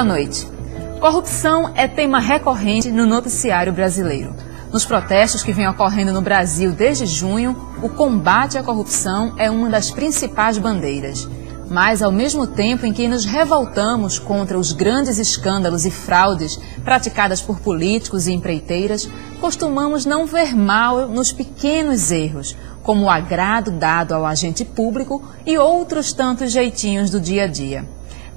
Boa noite. Corrupção é tema recorrente no noticiário brasileiro. Nos protestos que vêm ocorrendo no Brasil desde junho, o combate à corrupção é uma das principais bandeiras. Mas, ao mesmo tempo em que nos revoltamos contra os grandes escândalos e fraudes praticadas por políticos e empreiteiras, costumamos não ver mal nos pequenos erros, como o agrado dado ao agente público e outros tantos jeitinhos do dia a dia.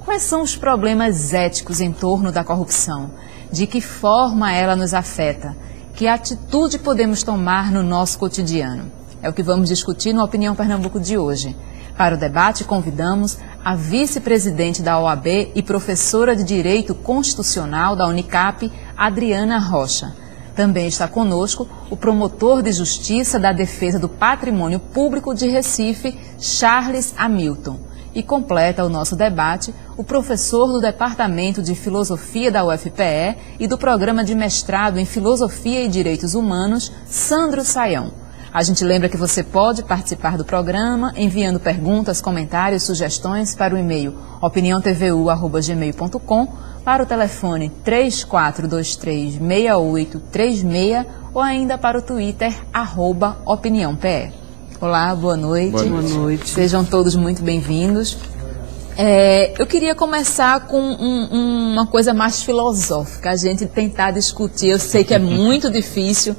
Quais são os problemas éticos em torno da corrupção? De que forma ela nos afeta? Que atitude podemos tomar no nosso cotidiano? É o que vamos discutir no Opinião Pernambuco de hoje. Para o debate, convidamos a vice-presidente da OAB e professora de Direito Constitucional da Unicap, Adriana Rocha. Também está conosco o promotor de Justiça da Defesa do Patrimônio Público de Recife, Charles Hamilton. E completa o nosso debate o professor do Departamento de Filosofia da UFPE e do Programa de Mestrado em Filosofia e Direitos Humanos, Sandro Saião. A gente lembra que você pode participar do programa enviando perguntas, comentários, sugestões para o e-mail opiniãotvu@gmail.com, para o telefone 34236836 ou ainda para o Twitter @opiniãope. Olá, boa noite. Boa noite. Sejam todos muito bem-vindos. Eu queria começar com uma coisa mais filosófica, a gente tentar discutir. Eu sei que é muito difícil,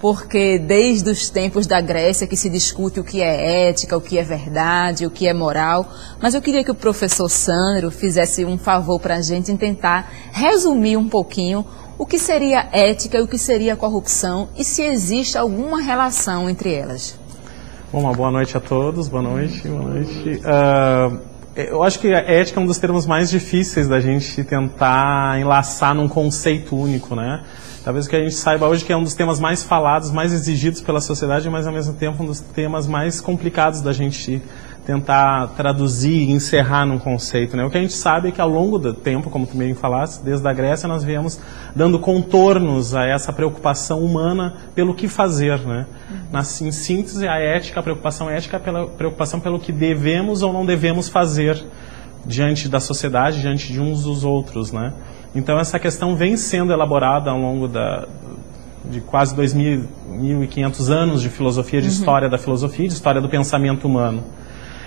porque desde os tempos da Grécia que se discute o que é ética, o que é verdade, o que é moral. Mas eu queria que o professor Sandro fizesse um favor para a gente em tentar resumir um pouquinho o que seria ética e o que seria corrupção e se existe alguma relação entre elas. Bom, uma boa noite a todos, boa noite. Eu acho que a ética é um dos termos mais difíceis da gente tentar enlaçar num conceito único, né? Talvez o que a gente saiba hoje que é um dos temas mais falados, mais exigidos pela sociedade, mas ao mesmo tempo um dos temas mais complicados da gente tentar traduzir e encerrar num conceito, né? O que a gente sabe é que ao longo do tempo, como tu bem falaste, desde a Grécia nós viemos dando contornos a essa preocupação humana pelo que fazer, né? Em síntese, a ética, a preocupação ética é pela preocupação pelo que devemos ou não devemos fazer diante da sociedade, diante de uns dos outros, né? Então, essa questão vem sendo elaborada ao longo de quase 2.500 anos de filosofia, de história da filosofia, de história do pensamento humano.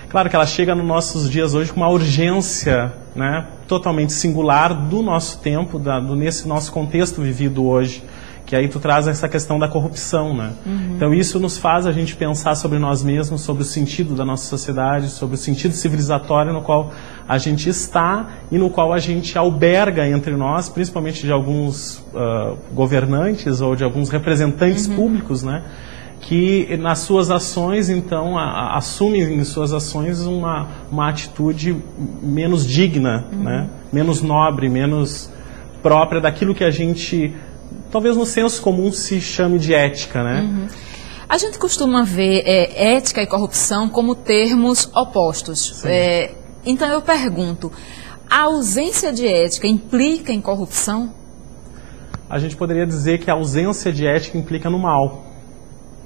Claro que ela chega nos nossos dias hoje com uma urgência, né, totalmente singular do nosso tempo, nesse nosso contexto vivido hoje, que aí tu traz essa questão da corrupção, né? Então isso nos faz a gente pensar sobre nós mesmos, sobre o sentido da nossa sociedade, sobre o sentido civilizatório no qual a gente está e no qual a gente alberga entre nós, principalmente de alguns governantes ou de alguns representantes públicos, né? Que nas suas ações, então, assumem em suas ações uma atitude menos digna, né? Menos nobre, menos própria daquilo que a gente, talvez no senso comum, se chame de ética, né? A gente costuma ver ética e corrupção como termos opostos. Então eu pergunto, a ausência de ética implica em corrupção? A gente poderia dizer que a ausência de ética implica no mal,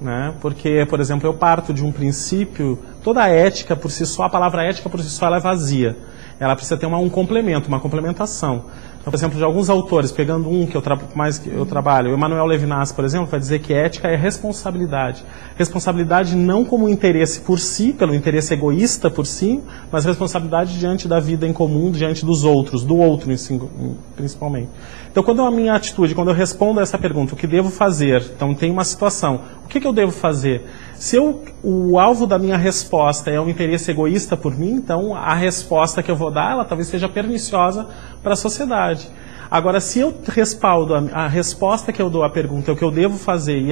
né? Porque, por exemplo, eu parto de um princípio, toda a ética por si só, a palavra ética por si só ela é vazia. Ela precisa ter um complemento, uma complementação. Então, por exemplo, de alguns autores, pegando um que eu trabalho, o Emmanuel Levinas, por exemplo, vai dizer que ética é responsabilidade. Responsabilidade não como interesse por si, pelo interesse egoísta por si, mas responsabilidade diante da vida em comum, diante dos outros, do outro principalmente. Então, quando a minha atitude, quando eu respondo a essa pergunta, o que devo fazer? Então, tem uma situação, o que eu devo fazer? Se o alvo da minha resposta é um interesse egoísta por mim, então a resposta que eu vou dar, ela talvez seja perniciosa para a sociedade. Agora, se eu respaldo a resposta que eu dou à pergunta, o que eu devo fazer,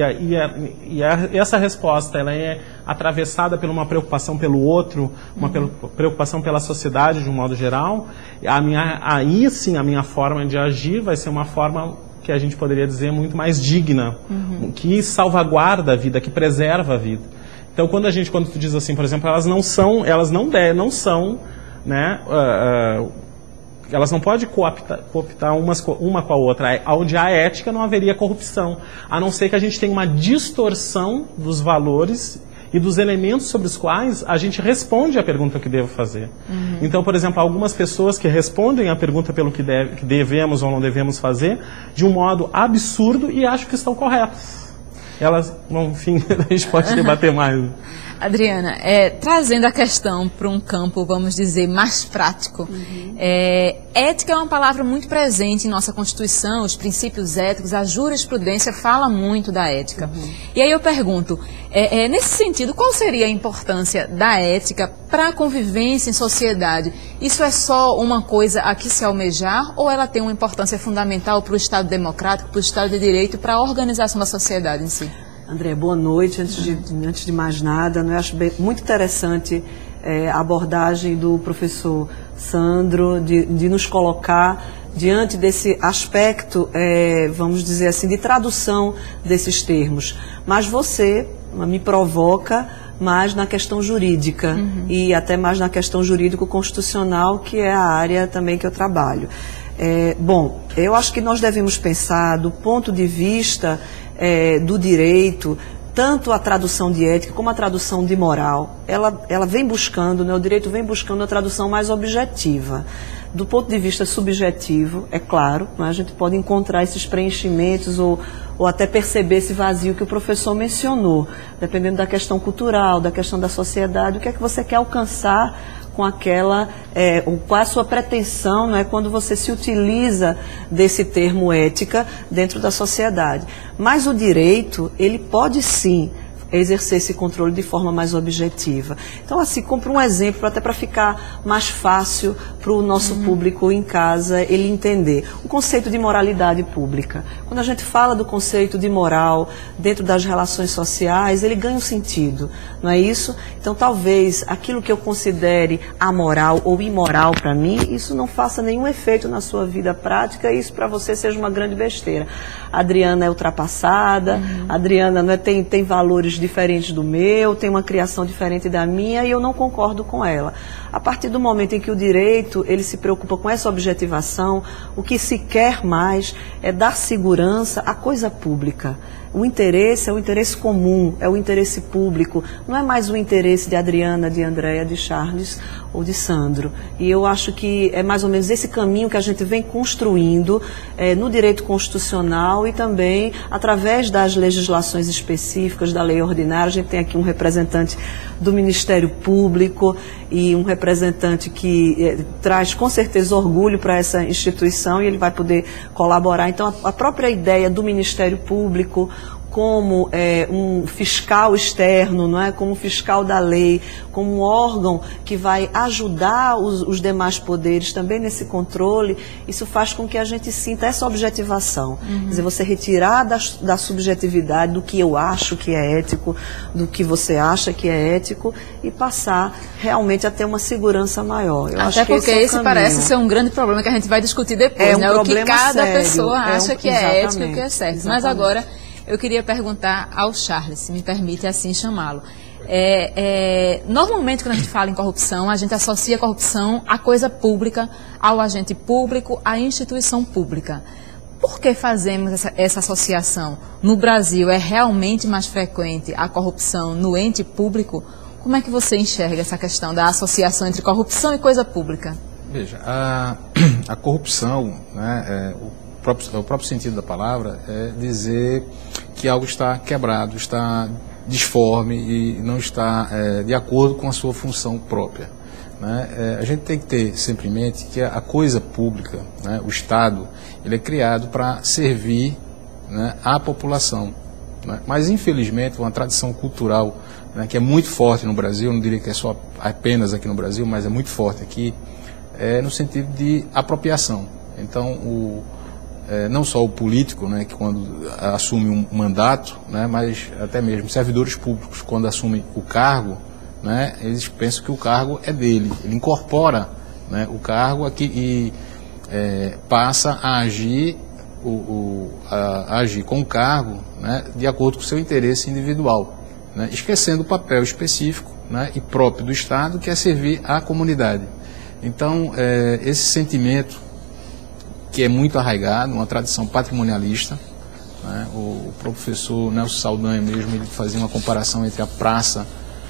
essa resposta ela é atravessada por uma preocupação pelo outro, uma preocupação pela sociedade de um modo geral, aí sim a minha forma de agir vai ser uma forma que a gente poderia dizer muito mais digna, que salvaguarda a vida, que preserva a vida. Então, quando tu diz assim, por exemplo, elas não são, né, elas não podem cooptar uma com a outra. Onde há ética não haveria corrupção, a não ser que a gente tenha uma distorção dos valores e dos elementos sobre os quais a gente responde a pergunta que devo fazer. Então, por exemplo, algumas pessoas que respondem a pergunta pelo que devemos ou não devemos fazer de um modo absurdo e acham que estão corretas. Elas, bom, enfim, a gente pode debater mais. Adriana, trazendo a questão para um campo, vamos dizer, mais prático, ética é uma palavra muito presente em nossa Constituição, os princípios éticos, a jurisprudência fala muito da ética. E aí eu pergunto, nesse sentido, qual seria a importância da ética para a convivência em sociedade? Isso é só uma coisa a que se almejar ou ela tem uma importância fundamental para o Estado democrático, para o Estado de Direito, para a organização da sociedade em si? André, boa noite. Antes de mais nada, eu acho muito interessante a abordagem do professor Sandro de nos colocar diante desse aspecto, vamos dizer assim, de tradução desses termos. Mas você me provoca mais na questão jurídica e até mais na questão jurídico-constitucional, que é a área também que eu trabalho. Bom, eu acho que nós devemos pensar do ponto de vista do direito, tanto a tradução de ética como a tradução de moral, ela vem buscando, né, o direito vem buscando a tradução mais objetiva. Do ponto de vista subjetivo, é claro, né, a gente pode encontrar esses preenchimentos ou até perceber esse vazio que o professor mencionou, dependendo da questão cultural, da questão da sociedade, o que é que você quer alcançar com aquela, qual é a sua pretensão, né, quando você se utiliza desse termo ética dentro da sociedade. Mas o direito, ele pode sim exercer esse controle de forma mais objetiva. Então, assim, compro um exemplo até para ficar mais fácil para o nosso público em casa ele entender. O conceito de moralidade pública. Quando a gente fala do conceito de moral dentro das relações sociais, ele ganha um sentido, não é isso? Então, talvez aquilo que eu considere amoral ou imoral para mim, isso não faça nenhum efeito na sua vida prática e isso para você seja uma grande besteira. A Adriana é ultrapassada, a Adriana, né, tem valores diferentes do meu, tem uma criação diferente da minha e eu não concordo com ela. A partir do momento em que o direito ele se preocupa com essa objetivação, o que se quer mais é dar segurança à coisa pública. O interesse é o interesse comum, é o interesse público, não é mais o interesse de Adriana, de Andréia, de Charles ou de Sandro. E eu acho que é mais ou menos esse caminho que a gente vem construindo no direito constitucional e também através das legislações específicas da lei ordinária. A gente tem aqui um representante do Ministério Público e um representante que traz com certeza orgulho para essa instituição e ele vai poder colaborar. Então, a própria ideia do Ministério Público como um fiscal externo, não é? Como um fiscal da lei, como um órgão que vai ajudar os demais poderes também nesse controle, isso faz com que a gente sinta essa objetivação. Quer dizer, você retirar da subjetividade do que eu acho que é ético, do que você acha que é ético e passar realmente a ter uma segurança maior. Eu acho que porque esse parece ser um grande problema que a gente vai discutir depois, né? O que cada pessoa acha que é ético e o que é certo. Exatamente. Mas agora eu queria perguntar ao Charles, se me permite assim chamá-lo. Normalmente, quando a gente fala em corrupção, a gente associa a corrupção à coisa pública, ao agente público, à instituição pública. Por que fazemos essa associação? No Brasil, é realmente mais frequente a corrupção no ente público? Como é que você enxerga essa questão da associação entre corrupção e coisa pública? Veja, a corrupção, né, o próprio sentido da palavra é dizer que algo está quebrado, está disforme e não está de acordo com a sua função própria, né? A gente tem que ter sempre em mente que a coisa pública, né, o Estado, ele é criado para servir, né, à população, né? Mas infelizmente uma tradição cultural, né, que é muito forte no Brasil, não diria que é só apenas aqui no Brasil, mas é muito forte aqui, no sentido de apropriação. Então, não só o político, né, que quando assume um mandato, né, mas até mesmo servidores públicos, quando assumem o cargo, né, eles pensam que o cargo é dele. Ele incorpora, né, o cargo aqui e passa a agir, a agir com o cargo, né, de acordo com o seu interesse individual, né, esquecendo o papel específico, né, e próprio do Estado, que é servir à comunidade. Então, esse sentimento que é muito arraigado, uma tradição patrimonialista, né? O professor Nelson Saldanha mesmo, ele fazia uma comparação entre a praça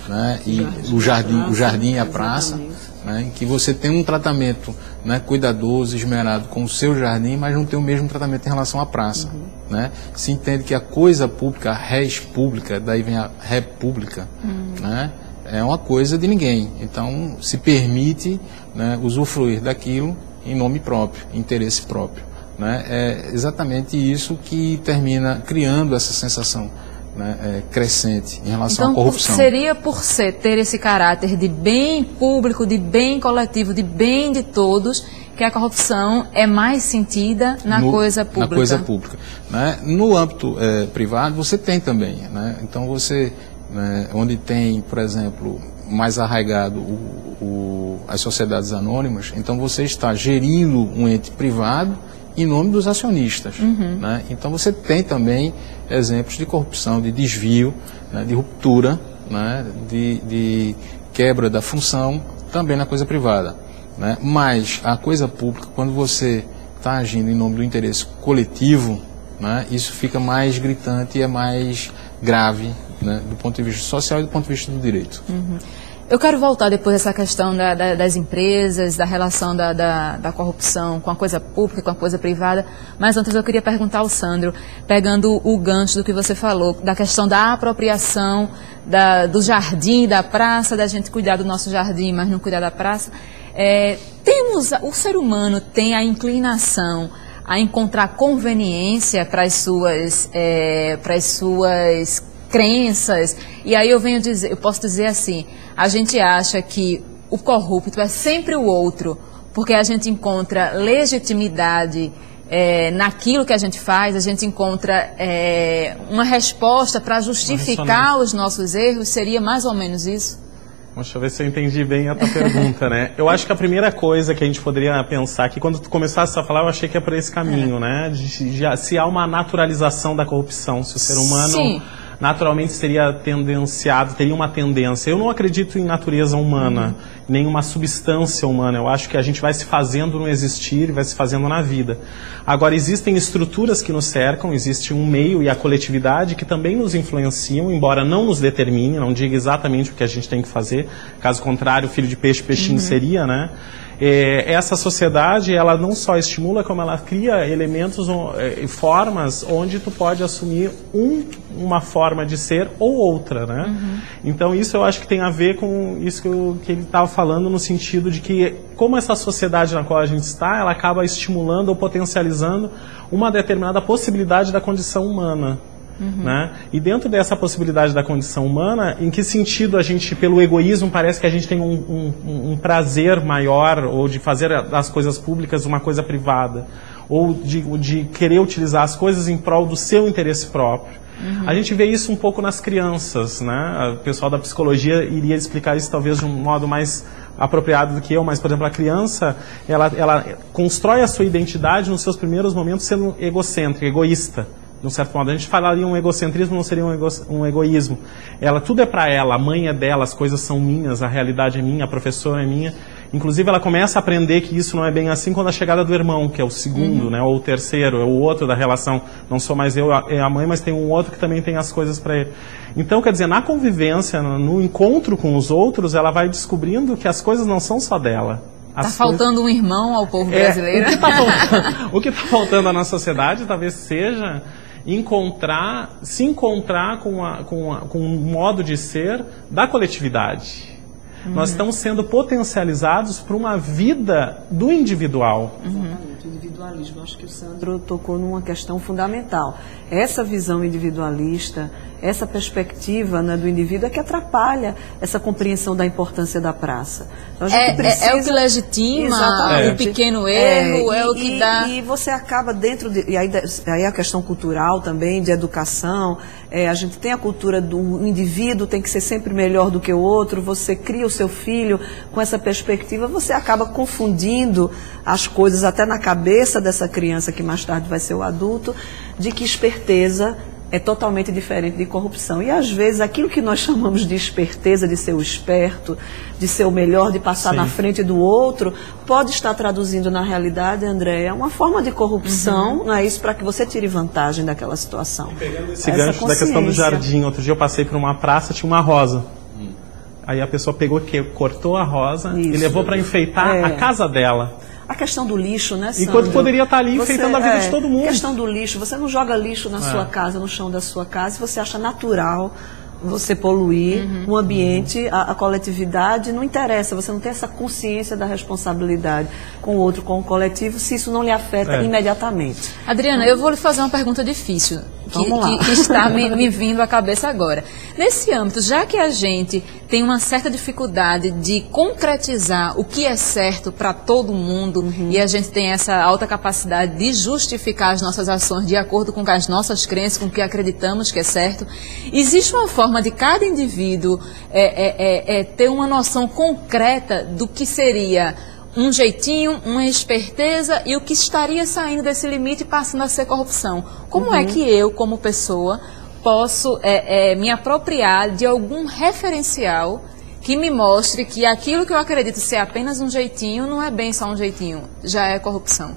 né, e o jardim e a praça, né, em que você tem um tratamento, né, cuidadoso, esmerado com o seu jardim, mas não tem o mesmo tratamento em relação à praça. Né? Se entende que a coisa pública, a res pública, daí vem a república, né, é uma coisa de ninguém. Então, se permite, né, usufruir daquilo em nome próprio, interesse próprio. Né? É exatamente isso que termina criando essa sensação, né, crescente em relação à corrupção. Seria por ter esse caráter de bem público, de bem coletivo, de bem de todos, que a corrupção é mais sentida na coisa pública. Na coisa pública. Né? No âmbito privado, você tem também. Né? Então, você, né, onde tem, por exemplo, mais arraigado as sociedades anônimas, então você está gerindo um ente privado em nome dos acionistas. Né? Então, você tem também exemplos de corrupção, de desvio, né, de ruptura, né, de quebra da função, também na coisa privada. Né? Mas a coisa pública, quando você está agindo em nome do interesse coletivo, né, isso fica mais gritante e é mais grave, né, do ponto de vista social e do ponto de vista do direito. Eu quero voltar depois dessa questão das empresas, da relação da corrupção com a coisa pública, com a coisa privada, mas antes eu queria perguntar ao Sandro, pegando o gancho do que você falou, da questão da apropriação do jardim, da praça, da gente cuidar do nosso jardim, mas não cuidar da praça. O ser humano tem a inclinação a encontrar conveniência para as suas crenças, e aí eu posso dizer assim, a gente acha que o corrupto é sempre o outro, porque a gente encontra legitimidade naquilo que a gente faz, a gente encontra uma resposta para justificar os nossos erros, seria mais ou menos isso? Deixa eu ver se eu entendi bem a tua pergunta, né? Eu acho que a primeira coisa que a gente poderia pensar aqui, quando tu começasse a falar, eu achei que é por esse caminho, né? Se há uma naturalização da corrupção, se o ser humano... Sim. Naturalmente seria tendenciado, teria uma tendência. Eu não acredito em natureza humana, nem uma substância humana. Eu acho que a gente vai se fazendo no existir e vai se fazendo na vida. Agora, existem estruturas que nos cercam, existe um meio e a coletividade que também nos influenciam, embora não nos determine, não diga exatamente o que a gente tem que fazer. Caso contrário, filho de peixe, peixinho seria, né? Essa sociedade, ela não só estimula, como ela cria elementos e formas onde tu pode assumir uma forma de ser ou outra, né? Então, isso eu acho que tem a ver com isso que ele estava falando, no sentido de que, como essa sociedade na qual a gente está, ela acaba estimulando ou potencializando uma determinada possibilidade da condição humana. Né? E dentro dessa possibilidade da condição humana, em que sentido a gente, pelo egoísmo, parece que a gente tem um prazer maior, ou de fazer das coisas públicas uma coisa privada, ou de querer utilizar as coisas em prol do seu interesse próprio. A gente vê isso um pouco nas crianças, né? O pessoal da psicologia iria explicar isso talvez de um modo mais apropriado do que eu, mas, por exemplo, a criança, ela constrói a sua identidade nos seus primeiros momentos sendo egocêntrica, egoísta. De um certo modo, a gente falaria um egocentrismo, não seria um egoísmo. Tudo é para ela, a mãe é dela, as coisas são minhas, a realidade é minha, a professora é minha. Inclusive, ela começa a aprender que isso não é bem assim quando a chegada do irmão, que é o segundo, né, ou o terceiro, é o outro da relação. Não sou mais eu, é a mãe, mas tem um outro que também tem as coisas para ele. Então, quer dizer, na convivência, no encontro com os outros, ela vai descobrindo que as coisas não são só dela. Está faltando um irmão ao povo brasileiro. O que está faltando à nossa sociedade talvez seja se encontrar com um modo de ser da coletividade. Nós estamos sendo potencializados por uma vida do individual. Exatamente, o individualismo. Acho que o Sandro tocou numa questão fundamental. Essa visão individualista, essa perspectiva, né, do indivíduo é que atrapalha essa compreensão da importância da praça. Então, a gente precisa... é o que legitima o pequeno erro, é o que dá... E você acaba dentro de... E aí a questão cultural também, de educação, a gente tem a cultura do indivíduo, tem que ser sempre melhor do que o outro, você cria o seu filho com essa perspectiva, você acaba confundindo as coisas até na cabeça dessa criança, que mais tarde vai ser o adulto, de que esperteza é totalmente diferente de corrupção. E, às vezes, aquilo que nós chamamos de esperteza, de ser o esperto, de ser o melhor, de passar na frente do outro, pode estar traduzindo na realidade, Andréia, uma forma de corrupção, não é isso, para que você tire vantagem daquela situação. E pegando esse gancho da questão do jardim, outro dia eu passei por uma praça, tinha uma rosa. Aí a pessoa pegou, cortou a rosa e Isso. levou para enfeitar a casa dela. A questão do lixo, né, Sandro? Enquanto poderia estar ali enfeitando a vida de todo mundo. A questão do lixo, você não joga lixo na sua casa, no chão da sua casa, e você acha natural você poluir o ambiente, a coletividade, não interessa, você não tem essa consciência da responsabilidade com o outro, com o coletivo, se isso não lhe afeta imediatamente. Adriana, eu vou lhe fazer uma pergunta difícil, que está me vindo à cabeça agora. Nesse âmbito, já que a gente tem uma certa dificuldade de concretizar o que é certo para todo mundo, e a gente tem essa alta capacidade de justificar as nossas ações de acordo com as nossas crenças, com o que acreditamos que é certo, existe uma forma de cada indivíduo ter uma noção concreta do que seria um jeitinho, uma esperteza e o que estaria saindo desse limite e passando a ser corrupção. Como é que eu, como pessoa, posso me apropriar de algum referencial que me mostre que aquilo que eu acredito ser apenas um jeitinho não é bem só um jeitinho, já é corrupção?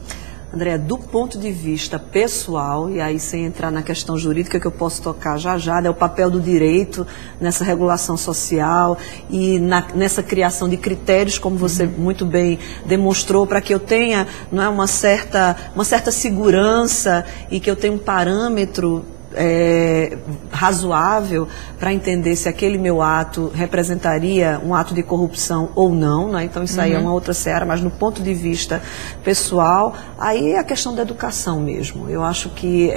André, do ponto de vista pessoal, e aí sem entrar na questão jurídica que eu posso tocar já, é o papel do direito nessa regulação social e nessa criação de critérios, como você muito bem demonstrou, para que eu tenha uma certa segurança e que eu tenha um parâmetro razoável para entender se aquele meu ato representaria um ato de corrupção ou não, né? Então isso aí é uma outra seara, mas no ponto de vista pessoal, aí é a questão da educação mesmo. Eu acho que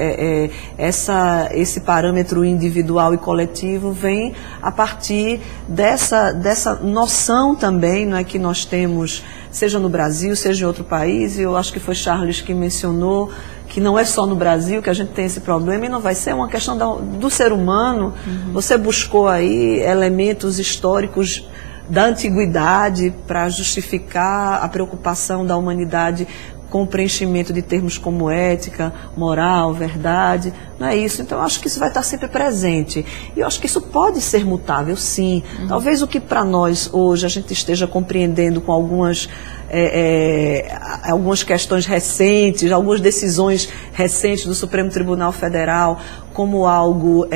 esse parâmetro individual e coletivo vem a partir dessa noção também, né, que nós temos, seja no Brasil, seja em outro país, e eu acho que foi Charles que mencionou que não é só no Brasil que a gente tem esse problema e não vai ser uma questão do ser humano. Você buscou aí elementos históricos da antiguidade para justificar a preocupação da humanidade com o preenchimento de termos como ética, moral, verdade. Não é isso. Então, eu acho que isso vai estar sempre presente. E eu acho que isso pode ser mutável, sim. Talvez o que para nós hoje a gente esteja compreendendo com algumas questões recentes, algumas decisões recentes do Supremo Tribunal Federal, como algo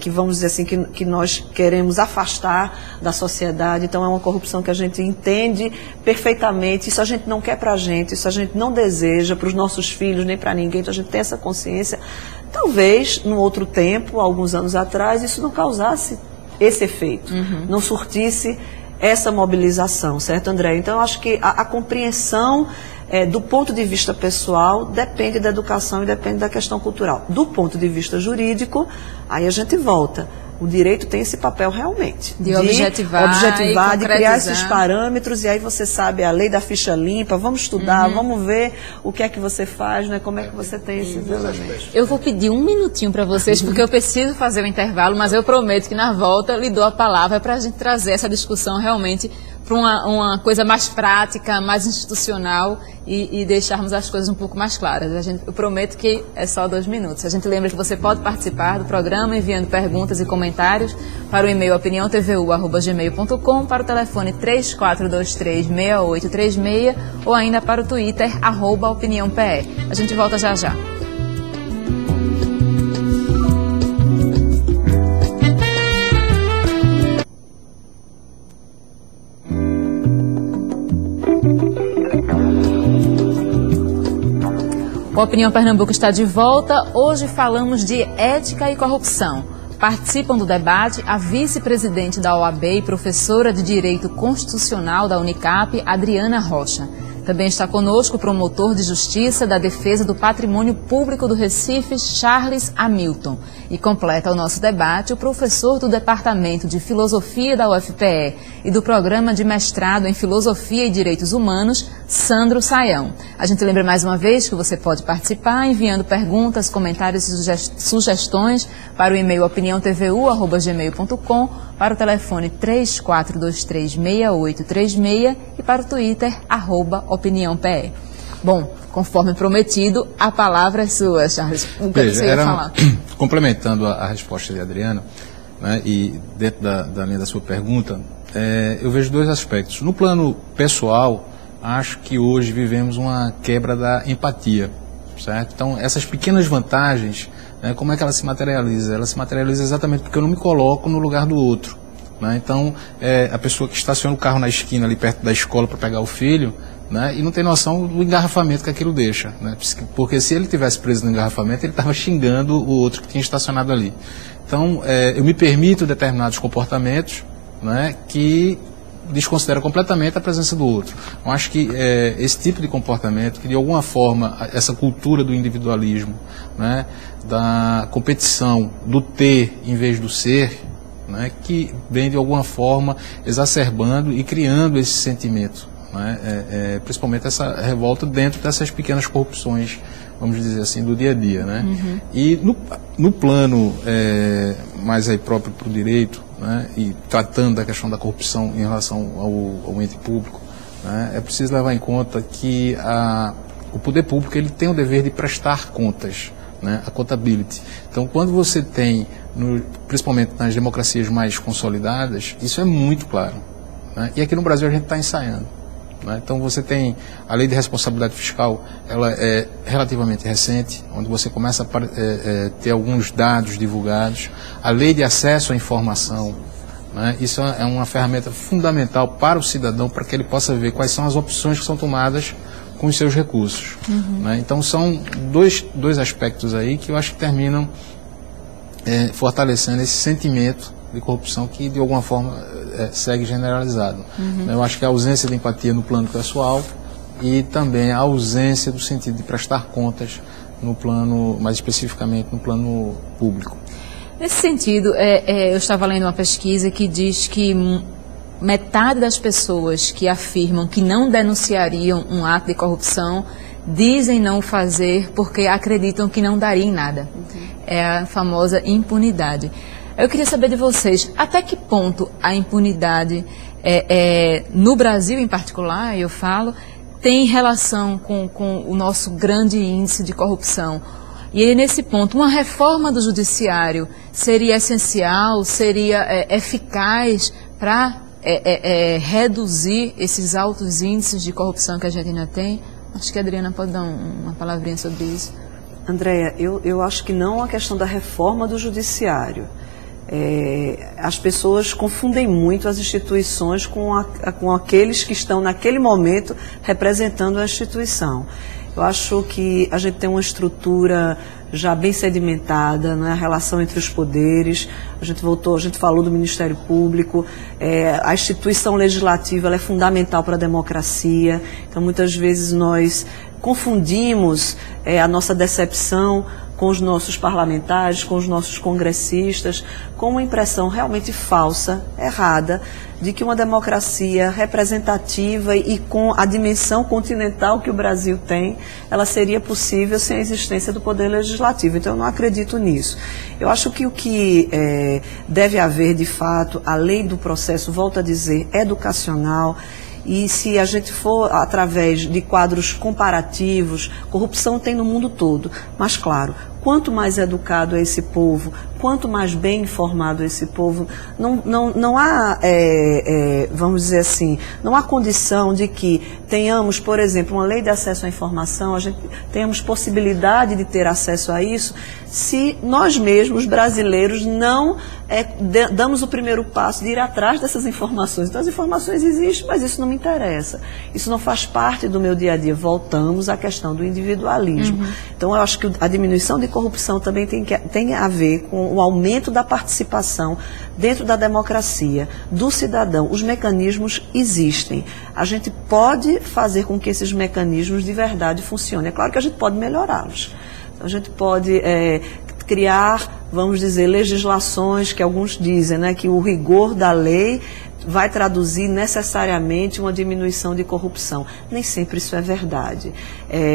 que, vamos dizer assim, que nós queremos afastar da sociedade. Então, é uma corrupção que a gente entende perfeitamente. Isso a gente não quer para a gente, isso a gente não deseja para os nossos filhos, nem para ninguém. Então, a gente tem essa consciência. Talvez, num outro tempo, alguns anos atrás, isso não causasse esse efeito, não surtisse essa mobilização, certo, André? Então, eu acho que a compreensão do ponto de vista pessoal depende da educação e depende da questão cultural. Do ponto de vista jurídico, aí a gente volta. O direito tem esse papel realmente. De objetivar, de criar esses parâmetros, e aí você sabe a lei da ficha limpa, vamos estudar, vamos ver o que é que você faz, né? Como é que você tem esses elementos. Eu vou pedir um minutinho para vocês, porque eu preciso fazer o intervalo, mas eu prometo que na volta lhe dou a palavra para a gente trazer essa discussão realmente para uma coisa mais prática, mais institucional e deixarmos as coisas um pouco mais claras. Eu prometo que é só 2 minutos. A gente lembra que você pode participar do programa enviando perguntas e comentários para o e-mail opiniãotvu@gmail.com, para o telefone 3423-6836 ou ainda para o Twitter @opiniãope. A gente volta já já. O Opinião Pernambuco está de volta. Hoje falamos de ética e corrupção. Participam do debate a vice-presidente da OAB e professora de Direito Constitucional da Unicap, Adriana Rocha. Também está conosco o promotor de Justiça da Defesa do Patrimônio Público do Recife, Charles Hamilton. E completa o nosso debate o professor do Departamento de Filosofia da UFPE e do Programa de Mestrado em Filosofia e Direitos Humanos, Sandro Saião. A gente lembra mais uma vez que você pode participar enviando perguntas, comentários e sugestões para o e-mail opiniãotvu@gmail.com, para o telefone 3423-6836 e para o Twitter @opiniãope. Bom, conforme prometido, a palavra é sua, Charles. O que você ia falar? Complementando a resposta de Adriana, né, e dentro da linha da sua pergunta, eu vejo 2 aspectos. No plano pessoal, acho que hoje vivemos uma quebra da empatia, certo? Então, essas pequenas vantagens, como é que ela se materializa? Ela se materializa exatamente porque eu não me coloco no lugar do outro. né? Então, a pessoa que estaciona o carro na esquina ali perto da escola para pegar o filho, né, e não tem noção do engarrafamento que aquilo deixa, né? Porque se ele tivesse preso no engarrafamento, ele estava xingando o outro que tinha estacionado ali. Então, eu me permito determinados comportamentos, né, que desconsidera completamente a presença do outro. Eu acho que esse tipo de comportamento, que de alguma forma, essa cultura do individualismo, né, da competição, do ter em vez do ser, né, que vem de alguma forma exacerbando e criando esse sentimento, né, principalmente essa revolta dentro dessas pequenas corrupções, vamos dizer assim, do dia a dia, né? Uhum. E no plano mais aí próprio para o direito, né, e tratando da questão da corrupção em relação ao ente público, né, é preciso levar em conta que o poder público ele tem o dever de prestar contas, né, a accountability. Então, quando você tem, principalmente nas democracias mais consolidadas, isso é muito claro, né? E aqui no Brasil a gente está ensaiando. Então você tem a lei de responsabilidade fiscal, ela é relativamente recente, onde você começa a ter alguns dados divulgados. A lei de acesso à informação, né? Isso é uma ferramenta fundamental para o cidadão, para que ele possa ver quais são as opções que são tomadas com os seus recursos. Uhum. Né? Então são dois aspectos aí que eu acho que terminam fortalecendo esse sentimento de corrupção que de alguma forma segue generalizado. Uhum. Eu acho que a ausência de empatia no plano pessoal e também a ausência do sentido de prestar contas no plano, mais especificamente no plano público. Nesse sentido, eu estava lendo uma pesquisa que diz que metade das pessoas que afirmam que não denunciariam um ato de corrupção dizem não fazer porque acreditam que não daria em nada. Uhum. É a famosa impunidade. Eu queria saber de vocês, até que ponto a impunidade, no Brasil em particular, eu falo, tem relação com o nosso grande índice de corrupção. E aí, nesse ponto, uma reforma do judiciário seria essencial, seria eficaz para reduzir esses altos índices de corrupção que a gente ainda tem? Acho que a Adriana pode dar uma palavrinha sobre isso. Andréia, eu acho que não a questão da reforma do judiciário. As pessoas confundem muito as instituições com aqueles que estão naquele momento representando a instituição. Eu acho que a gente tem uma estrutura já bem sedimentada, né, a relação entre os poderes. A gente falou do Ministério Público, a instituição legislativa ela é fundamental para a democracia. Então, muitas vezes nós confundimos a nossa decepção com os nossos parlamentares, com os nossos congressistas, com uma impressão realmente falsa, errada, de que uma democracia representativa e com a dimensão continental que o Brasil tem, ela seria possível sem a existência do poder legislativo. Então, eu não acredito nisso. Eu acho que o que deve haver, de fato, além do processo, volto a dizer, educacional. E se a gente for através de quadros comparativos, corrupção tem no mundo todo. Mas, claro, quanto mais educado é esse povo, quanto mais bem informado é esse povo, não há, vamos dizer assim, não há condição de que tenhamos, por exemplo, uma lei de acesso à informação, a gente tenhamos possibilidade de ter acesso a isso, se nós mesmos, brasileiros, não damos o primeiro passo de ir atrás dessas informações. Então, as informações existem, mas isso não me interessa. Isso não faz parte do meu dia a dia. Voltamos à questão do individualismo. Uhum. Então, eu acho que a diminuição de corrupção também tem a ver com o aumento da participação dentro da democracia, do cidadão. Os mecanismos existem. A gente pode fazer com que esses mecanismos de verdade funcionem. É claro que a gente pode melhorá-los. A gente pode criar, vamos dizer, legislações que alguns dizem, né, que o rigor da lei vai traduzir necessariamente uma diminuição de corrupção. Nem sempre isso é verdade.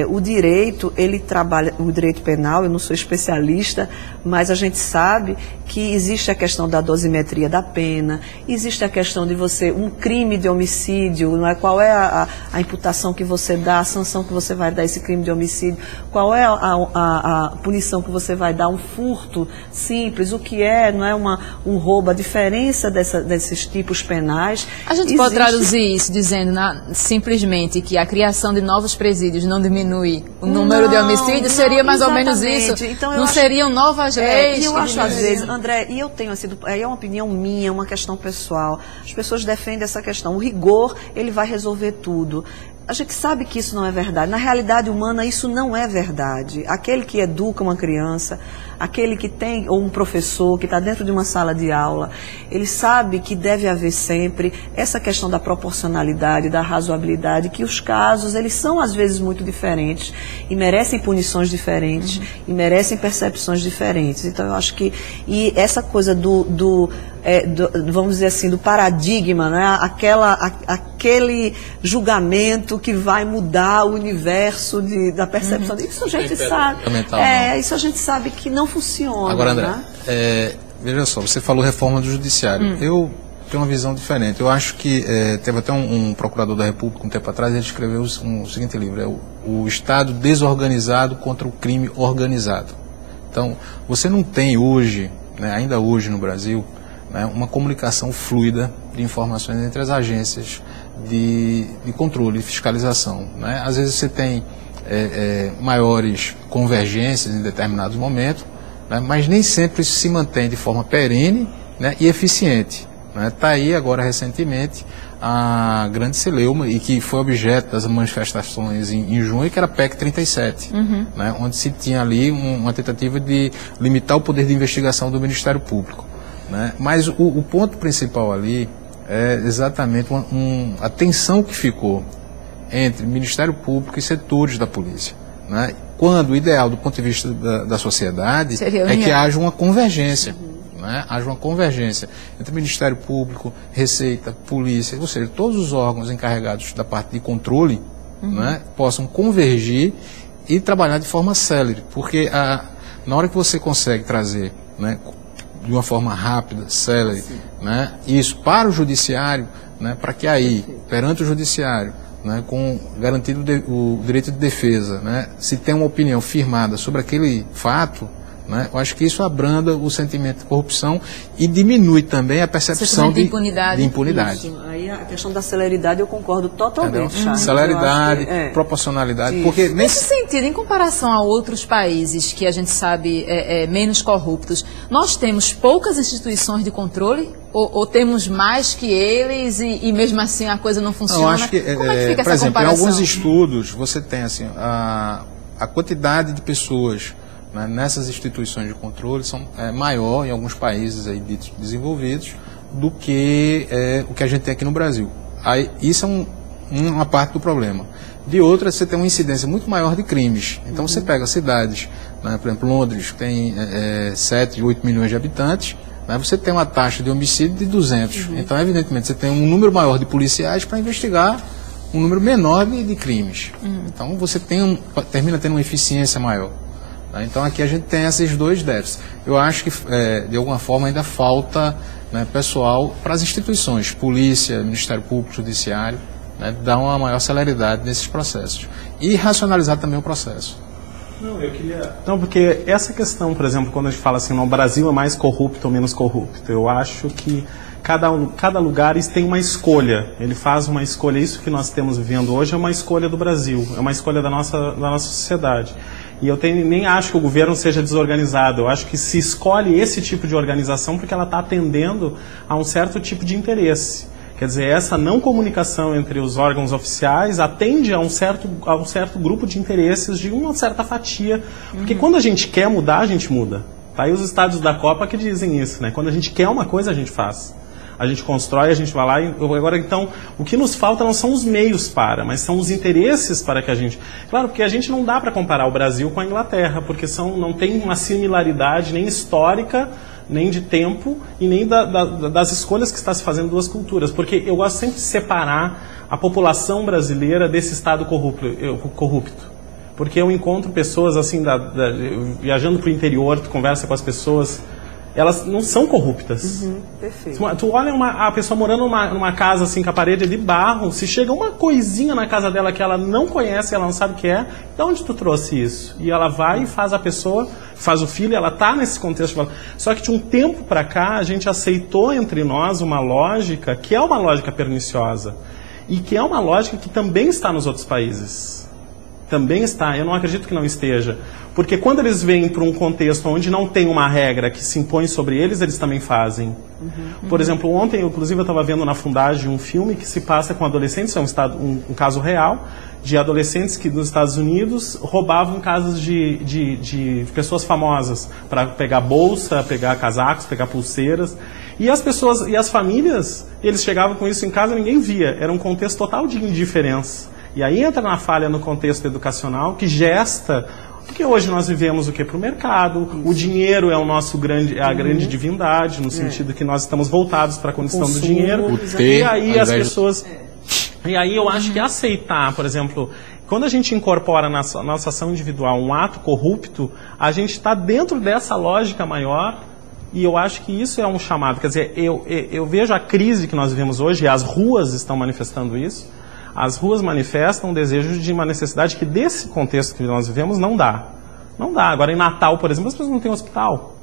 O direito, ele trabalha, o direito penal, eu não sou especialista, mas a gente sabe que existe a questão da dosimetria da pena, existe a questão de um crime de homicídio, não é? Qual é a imputação que você dá, a sanção que você vai dar a esse crime de homicídio, qual é a punição que você vai dar, um furto simples, o que não é um roubo, a diferença desses tipos penais. A gente pode traduzir isso dizendo simplesmente que a criação de novos presídios não diminui o número de homicídios, seria mais ou menos isso? Então, não seriam novas leis? Eu acho, às vezes, André, e eu tenho assim, aí é uma opinião minha, uma questão pessoal. As pessoas defendem essa questão. O rigor, ele vai resolver tudo. A gente sabe que isso não é verdade. Na realidade humana, isso não é verdade. Aquele que educa uma criança, aquele que tem, ou um professor que está dentro de uma sala de aula, ele sabe que deve haver sempre essa questão da proporcionalidade, da razoabilidade, que os casos, eles são às vezes muito diferentes e merecem punições diferentes e merecem percepções diferentes. Então eu acho que, e essa coisa vamos dizer assim, do paradigma, né? Aquele julgamento que vai mudar o universo da percepção. Isso a gente sabe. Isso a gente sabe que não funciona. Agora, André, né? veja só, você falou reforma do judiciário. Eu tenho uma visão diferente. Eu acho que teve até um procurador da República um tempo atrás, ele escreveu o seguinte livro, o Estado desorganizado contra o crime organizado. Então, você não tem hoje, né, ainda hoje no Brasil, né, uma comunicação fluida de informações entre as agências de controle e fiscalização. Né? Às vezes você tem maiores convergências em determinados momentos, né, mas nem sempre isso se mantém de forma perene, né, e eficiente. Está aí agora recentemente a grande celeuma, e que foi objeto das manifestações em junho, que era a PEC 37, né, onde se tinha ali uma tentativa de limitar o poder de investigação do Ministério Público. Né? Mas o ponto principal ali é exatamente a tensão que ficou entre Ministério Público e setores da polícia. Né? Quando o ideal do ponto de vista da sociedade é que haja uma convergência. Né? Haja uma convergência entre Ministério Público, Receita, Polícia, ou seja, todos os órgãos encarregados da parte de controle, né, possam convergir e trabalhar de forma célere. Porque na hora que você consegue trazer, né, de uma forma rápida, célere, né, isso para o judiciário, né, para que aí, perante o judiciário, né, com garantido o direito de defesa, né, se tem uma opinião firmada sobre aquele fato, né, eu acho que isso abranda o sentimento de corrupção e diminui também a percepção de impunidade. Isso. Aí a questão da celeridade eu concordo totalmente. Celeridade, proporcionalidade. Porque nesse sentido, em comparação a outros países que a gente sabe menos corruptos, nós temos poucas instituições de controle? Ou temos mais que eles e mesmo assim a coisa não funciona? Eu acho que, como é que fica por essa exemplo, comparação? em alguns estudos você tem assim, a quantidade de pessoas, né, nessas instituições de controle é maior em alguns países aí ditos desenvolvidos do que o que a gente tem aqui no Brasil. Aí, isso é uma parte do problema. De outra, você tem uma incidência muito maior de crimes. Então você pega cidades, né, por exemplo, Londres, que tem 7, 8 milhões de habitantes, né, você tem uma taxa de homicídio de 200. Então, evidentemente, você tem um número maior de policiais para investigar um número menor de crimes. Então você termina tendo uma eficiência maior. Então aqui a gente tem esses dois déficits. Eu acho que de alguma forma ainda falta, né, pessoal para as instituições, polícia, Ministério Público, Judiciário, né, dar uma maior celeridade nesses processos. E racionalizar também o processo. Não, porque essa questão, por exemplo, quando a gente fala assim, no Brasil é mais corrupto ou menos corrupto, eu acho que cada lugar tem uma escolha, ele faz uma escolha. Isso que nós estamos vivendo hoje é uma escolha do Brasil, é uma escolha da nossa sociedade. E eu nem acho que o governo seja desorganizado, eu acho que se escolhe esse tipo de organização porque ela está atendendo a um certo tipo de interesse. Quer dizer, essa não comunicação entre os órgãos oficiais atende a um certo grupo de interesses de uma certa fatia. Porque quando a gente quer mudar, a gente muda. Tá aí os estádios da Copa que dizem isso, né? Quando a gente quer uma coisa, a gente faz. A gente constrói, a gente vai lá e... Agora, então, o que nos falta não são os meios mas são os interesses para que a gente... Claro, porque a gente não dá para comparar o Brasil com a Inglaterra, porque não tem uma similaridade nem histórica, nem de tempo e nem das escolhas que está se fazendo duas culturas. Porque eu gosto sempre de separar a população brasileira desse estado corrupto. Porque eu encontro pessoas assim, viajando para o interior, tu conversa com as pessoas, elas não são corruptas. Perfeito. Tu olha a pessoa morando numa casa assim, com a parede de barro, se chega uma coisinha na casa dela que ela não conhece, ela não sabe o que é, de onde tu trouxe isso? E ela vai e faz a pessoa, faz o filho, ela está nesse contexto. Só que de um tempo para cá, a gente aceitou entre nós uma lógica que é uma lógica perniciosa e que é uma lógica que também está nos outros países. também está, eu não acredito que não esteja. Porque quando eles vêm para um contexto onde não tem uma regra que se impõe sobre eles, eles também fazem. Por exemplo, ontem, inclusive, eu estava vendo na Fundagem um filme que se passa com adolescentes, é um caso real, de adolescentes que nos Estados Unidos roubavam casas de pessoas famosas para pegar bolsa, pegar casacos, pegar pulseiras. E as pessoas, e as famílias, eles chegavam com isso em casa e ninguém via. Era um contexto total de indiferença. E aí entra na falha no contexto educacional que gesta, porque hoje nós vivemos o que para o mercado, o dinheiro é o nosso a grande divindade, no sentido que nós estamos voltados para a condição do dinheiro. E aí as pessoas... E aí eu acho que aceitar, por exemplo, quando a gente incorpora na nossa ação individual um ato corrupto, a gente está dentro dessa lógica maior. E eu acho que isso é um chamado. Quer dizer, eu vejo a crise que nós vivemos hoje, e as ruas estão manifestando isso. As ruas manifestam um desejo de uma necessidade que, desse contexto que nós vivemos, não dá. Não dá. Agora, em Natal, por exemplo, as pessoas não têm hospital.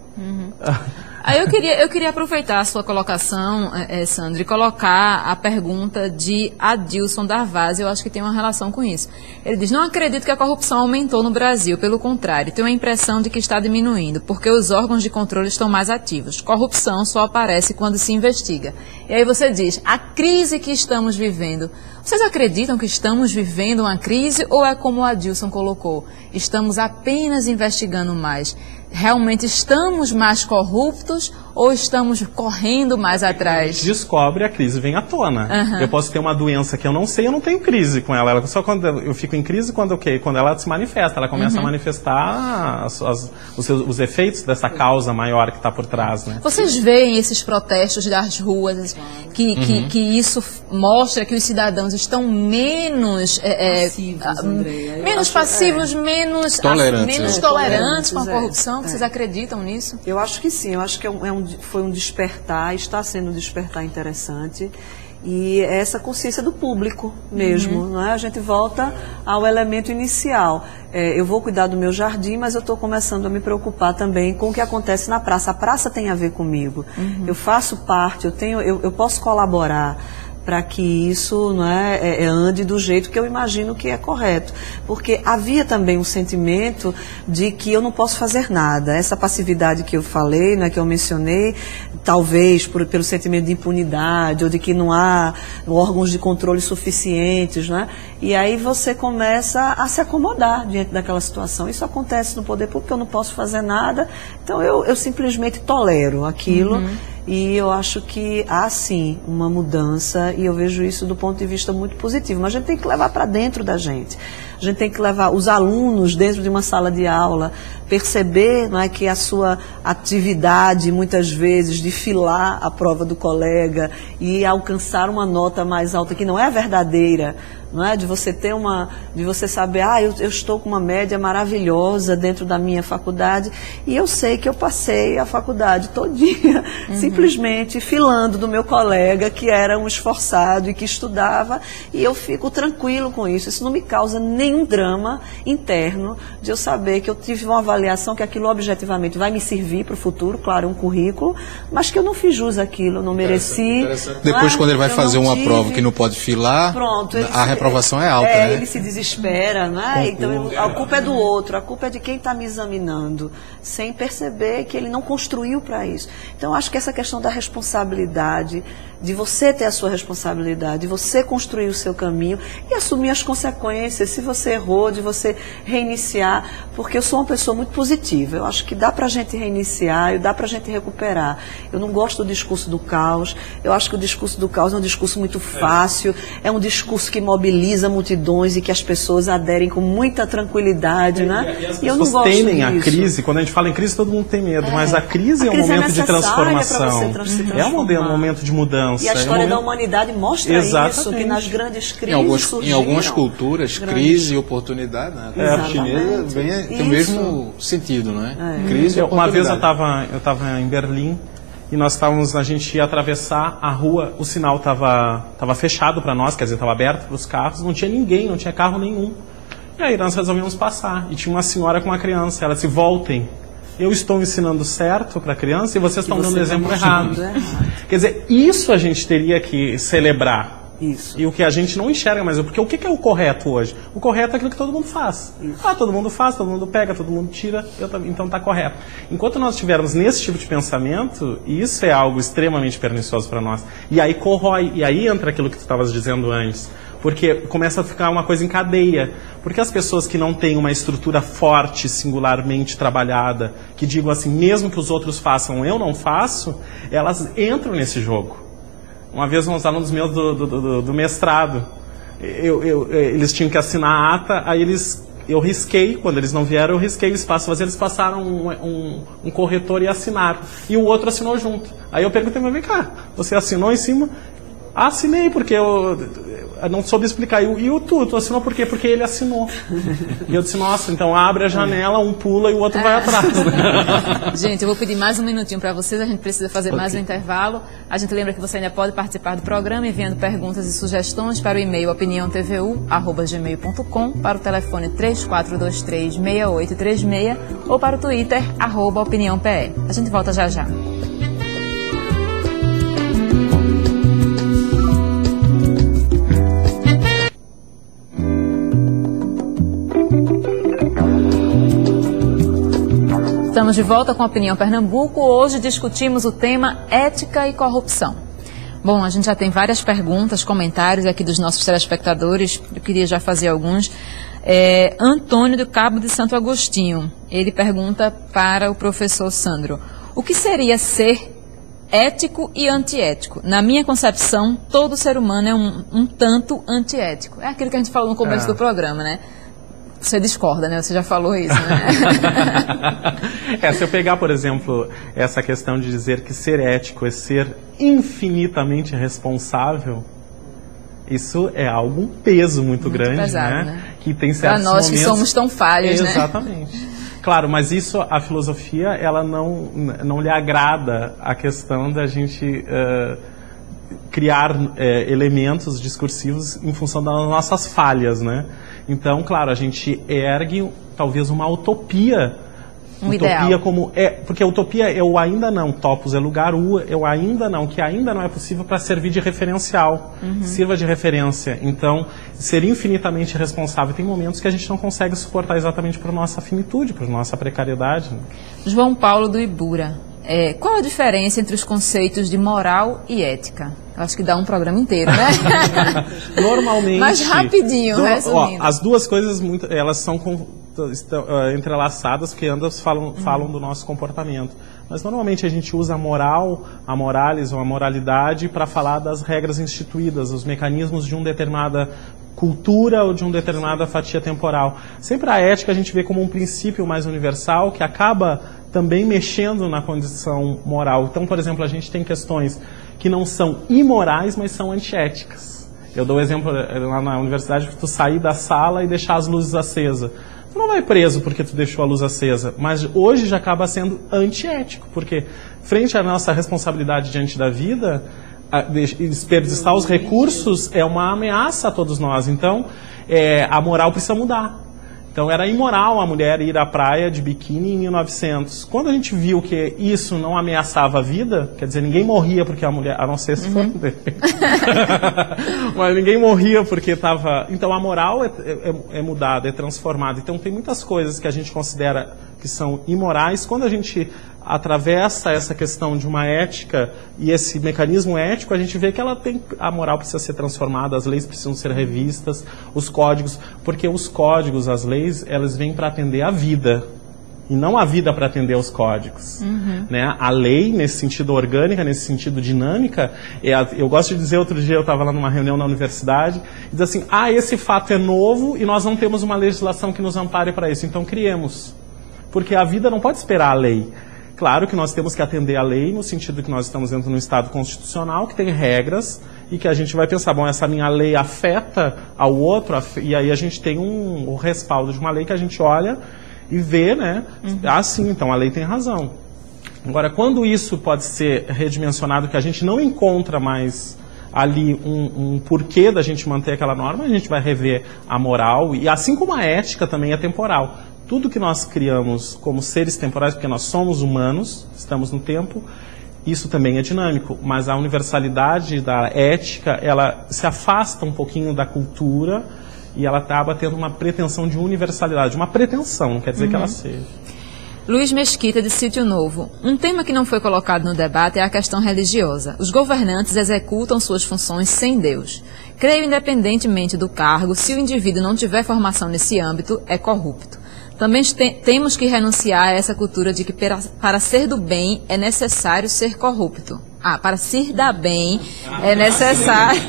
Aí eu queria aproveitar a sua colocação, Sandro, e colocar a pergunta de Adilson Darvaz. Eu acho que tem uma relação com isso. Ele diz: não acredito que a corrupção aumentou no Brasil, pelo contrário, tenho a impressão de que está diminuindo, porque os órgãos de controle estão mais ativos. Corrupção só aparece quando se investiga. E aí você diz: a crise que estamos vivendo, vocês acreditam que estamos vivendo uma crise ou é como o Adilson colocou? Estamos apenas investigando mais. Realmente estamos mais corruptos ou estamos correndo mais atrás? Descobre, a crise vem à tona. Eu posso ter uma doença que eu não sei, eu não tenho crise com ela. Só quando eu fico em crise quando ela se manifesta, ela começa a manifestar os efeitos dessa causa maior que está por trás. Né? Vocês veem esses protestos das ruas, que isso mostra que os cidadãos estão menos passivos, menos tolerantes com a corrupção? Vocês acreditam nisso? Eu acho que sim, eu acho que foi um despertar, está sendo um despertar interessante. E é essa consciência do público mesmo, não é? A gente volta ao elemento inicial. Eu vou cuidar do meu jardim, mas eu estou começando a me preocupar também com o que acontece na praça. A praça tem a ver comigo. Eu faço parte, eu posso colaborar para que isso ande do jeito que eu imagino que é correto. Porque havia também um sentimento de que eu não posso fazer nada. Essa passividade que eu falei, que eu mencionei, talvez pelo sentimento de impunidade ou de que não há órgãos de controle suficientes. E aí você começa a se acomodar diante daquela situação. Isso acontece no poder público, eu não posso fazer nada, então eu simplesmente tolero aquilo. E eu acho que há, sim, uma mudança, e eu vejo isso do ponto de vista muito positivo. Mas a gente tem que levar para dentro da gente. A gente tem que levar os alunos dentro de uma sala de aula, perceber que a sua atividade, muitas vezes, de filar a prova do colega e alcançar uma nota mais alta, que não é verdadeira, de você ter de você saber, eu estou com uma média maravilhosa dentro da minha faculdade e eu sei que eu passei a faculdade todinha simplesmente filando do meu colega que era um esforçado e que estudava, e eu fico tranquilo com isso. Isso não me causa nenhum drama interno de eu saber que eu tive uma avaliação, que aquilo objetivamente vai me servir para o futuro, claro, um currículo, mas que eu não fiz jus àquilo, eu não mereci. Depois, quando ele vai fazer uma prova que não pode filar, pronto, a reprovação é alta, né? Ele se desespera, Então a culpa é do outro, a culpa é de quem está me examinando, sem perceber que ele não construiu para isso. Então, acho que essa questão da responsabilidade, de você ter a sua responsabilidade, de você construir o seu caminho e assumir as consequências, se você errou, de você reiniciar, porque eu sou uma pessoa muito positiva. Eu acho que dá para a gente reiniciar, dá para a gente recuperar. Eu não gosto do discurso do caos, eu acho que o discurso do caos é um discurso muito fácil, é um discurso que mobiliza multidões e que as pessoas aderem com muita tranquilidade, E eu não gosto disso. A crise, quando a gente fala em crise, todo mundo tem medo, mas a crise é um momento de transformação, é um momento de mudança. E a história da humanidade mostra isso, que nas grandes crises em algumas culturas, crise e oportunidade, a chinesa tem o mesmo sentido, Crise e oportunidade. Uma vez eu estava em Berlim e a gente ia atravessar a rua, o sinal estava fechado para nós, quer dizer, estava aberto para os carros, não tinha ninguém, não tinha carro nenhum. E aí nós resolvemos passar, e tinha uma senhora com uma criança, ela disse: voltem. Eu estou ensinando certo para a criança e vocês estão dando exemplo errado. Quer dizer, isso a gente teria que celebrar. Isso. E o que a gente não enxerga mais, porque o que é o correto hoje? O correto é aquilo que todo mundo faz. Isso. Todo mundo faz, todo mundo pega, todo mundo tira, então está correto. Enquanto nós estivermos nesse tipo de pensamento, isso é algo extremamente pernicioso para nós. E aí corrói, e aí entra aquilo que tu estavas dizendo antes. Porque começa a ficar uma coisa em cadeia. Porque as pessoas que não têm uma estrutura forte, singularmente trabalhada, que digam assim, mesmo que os outros façam, eu não faço, elas entram nesse jogo. Uma vez uns alunos meus do mestrado, eles tinham que assinar a ata, aí eu risquei, quando eles não vieram, eu risquei o espaço, mas eles passaram um corretor e assinaram. E o outro assinou junto. Aí eu perguntei, mas vem cá, você assinou em cima? Assinei, porque eu não soube explicar. E tu assinou por quê? Porque ele assinou. E eu disse, nossa, então abre a janela, um pula e o outro vai atrás. Gente, eu vou pedir mais um minutinho para vocês, a gente precisa fazer mais um intervalo. A gente lembra que você ainda pode participar do programa enviando perguntas e sugestões para o e-mail opiniãotvu@gmail.com, para o telefone 3423-6836 ou para o Twitter, @opiniãope. A gente volta já já. Estamos de volta com a Opinião Pernambuco. Hoje discutimos o tema ética e corrupção. Bom, a gente já tem várias perguntas, comentários aqui dos nossos telespectadores. Eu queria já fazer alguns. Antônio do Cabo de Santo Agostinho. Ele pergunta para o professor Sandro: o que seria ser ético e antiético? Na minha concepção, todo ser humano é um tanto antiético. É aquilo que a gente falou no começo do programa, né? Você discorda, né? Você já falou isso, né? Se eu pegar, por exemplo, essa questão de dizer que ser ético é ser infinitamente responsável, isso é um peso muito grande, pesado, né? Que tem certos para nós momentos... que somos tão falhos, né? Exatamente. Claro, mas isso, a filosofia, ela não lhe agrada a questão da gente criar elementos discursivos em função das nossas falhas, né? Então, claro, a gente ergue talvez uma utopia. Ideal. Porque a utopia é o ainda não, topos é lugar, é o ainda não, que ainda não é possível para servir de referencial, sirva de referência. Então, ser infinitamente responsável, tem momentos que a gente não consegue suportar exatamente por nossa finitude, por nossa precariedade. Né? João Paulo do Ibura, qual a diferença entre os conceitos de moral e ética? Eu acho que dá um programa inteiro, né? Normalmente... Mas rapidinho, resumindo. As duas coisas, elas estão entrelaçadas, porque ambas falam do nosso comportamento. Mas normalmente a gente usa a moral, a moralis ou a moralidade para falar das regras instituídas, os mecanismos de uma determinada cultura ou de uma determinada fatia temporal. Sempre a ética a gente vê como um princípio mais universal que acaba também mexendo na condição moral. Então, por exemplo, a gente tem questões que não são imorais, mas são antiéticas. Eu dou o exemplo lá na universidade que tu sair da sala e deixar as luzes acesas. Tu não vai preso porque tu deixou a luz acesa, mas hoje já acaba sendo antiético, porque frente à nossa responsabilidade diante da vida, desperdiçar os recursos é uma ameaça a todos nós. Então, a moral precisa mudar. Então, era imoral a mulher ir à praia de biquíni em 1900. Quando a gente viu que isso não ameaçava a vida, quer dizer, ninguém morria porque a mulher... A não ser se for... Mas ninguém morria porque estava... Então, a moral é mudada, é transformada. Então, tem muitas coisas que a gente considera que são imorais. Quando a gente atravessa essa questão de uma ética e esse mecanismo ético, a gente vê que a moral precisa ser transformada, as leis precisam ser revistas, os códigos, porque os códigos, as leis, elas vêm para atender a vida, e não a vida para atender aos códigos. Né? A lei, nesse sentido orgânica, nesse sentido dinâmica, eu gosto de dizer, outro dia eu estava lá numa reunião na universidade, e diz assim, esse fato é novo e nós não temos uma legislação que nos ampare para isso, então criemos. Porque a vida não pode esperar a lei. Claro que nós temos que atender à lei, no sentido que nós estamos dentro de um Estado constitucional, que tem regras, e que a gente vai pensar, bom, essa minha lei afeta ao outro, e aí a gente tem o respaldo de uma lei que a gente olha e vê, né? Sim, então a lei tem razão. Agora, quando isso pode ser redimensionado, que a gente não encontra mais ali um porquê da gente manter aquela norma, a gente vai rever a moral, e assim como a ética também é temporal. Tudo que nós criamos como seres temporais, porque nós somos humanos, estamos no tempo, isso também é dinâmico, mas a universalidade da ética, ela se afasta um pouquinho da cultura e ela acaba tendo uma pretensão de universalidade, uma pretensão, não quer dizer que ela seja. Luiz Mesquita, de Sítio Novo. Um tema que não foi colocado no debate é a questão religiosa. Os governantes executam suas funções sem Deus. Creio, independentemente do cargo, se o indivíduo não tiver formação nesse âmbito, é corrupto. Também temos que renunciar a essa cultura de que para ser do bem é necessário ser corrupto. Para se dar bem é necessário...